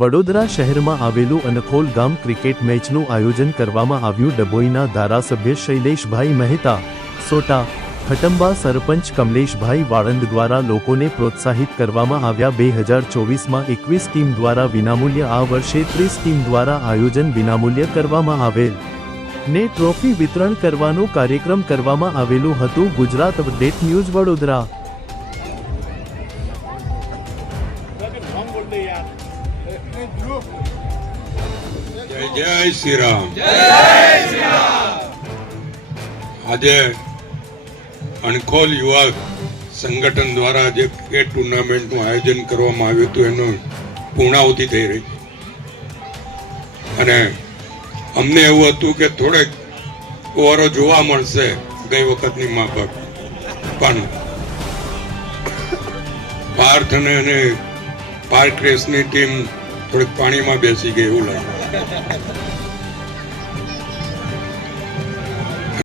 વડોદરા શહેરમાં આવેલું અનખોલ ગામ ક્રિકેટ મેચનું આયોજન કરવામાં આવ્યું. ડભોઈના ધારાસભ્ય શૈલેષભાઈ મહેતા, સોટા, ખટંબા સરપંચ કમલેશભાઈ વાળંદ દ્વારા લોકોને પ્રોત્સાહિત કરવામાં આવ્યા. 2024માં 21 ટીમ દ્વારા વિનામૂલ્ય, આ વર્ષે 30 ટીમ દ્વારા આયોજન વિનામૂલ્ય કરવામાં આવેલ ને ટ્રોફી વિતરણ કરવાનો કાર્યક્રમ કરવામાં આવેલું હતું. Gujarat update news Vadodara. जय श्री राम. આજે અણખોલ યુવા સંગઠન દ્વારા જે ક્રિકેટ ટુર્નામેન્ટનું આયોજન કરવામાં આવ્યું હતું એનું પૂર્ણાહુતિ થઈ રહી અને અમને એવું હતું કે થોડેક ઓવરો જોવા મળશે ગઈ વખતની માફક, પણ પાર્થ અને પાર્ક રેસની ટીમ થોડીક પાણીમાં બેસી ગઈ એવું લાગે.